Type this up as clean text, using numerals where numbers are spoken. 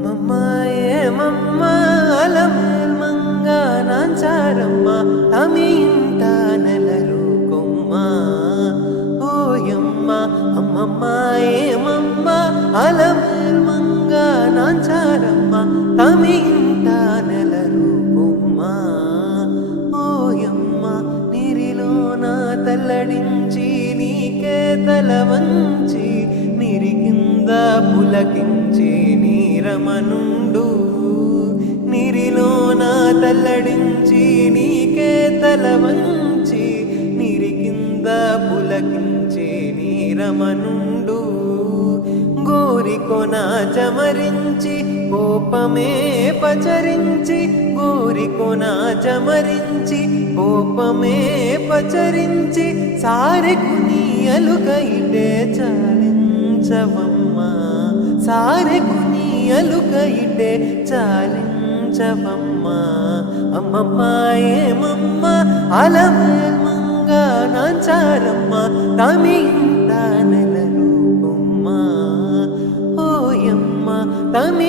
అమ్మమ్మ ఏమమ్మ అలమేల్ మంగ నాంచారమ్మ తమి ఇంట నెలరు కొమ్మ ఓయమ్మ అమ్మమ్మ ఏమమ్మ అలమేల్ మంగ నాంచారమ్మ తమి ఇంట నెలరు కొమ్మ ఓయమ్మ నిరిలోన తల్లడించి నీకే తల వంచి నిరి కింద పులకించి నీరమనుండు నిరిలోన తల్లడించి నీకే తల వంచి నిరి కింద పులకించి నీరమనుండు గోరికొన చమరించి కోపమే పచరించి గోరికొన చమరించి కోపమే పచరించి సారెకు నీ అలుకైతే చాలించవమ్మ సారెకు నీ అలుకైతే చాలించవమ్మ అమ్మమ్మ ఏమమ్మ అలమేల్ మంగ నాంచారమ్మ తమి ఇంట నెలరు కొమ్మ ఓయమ్మ తమి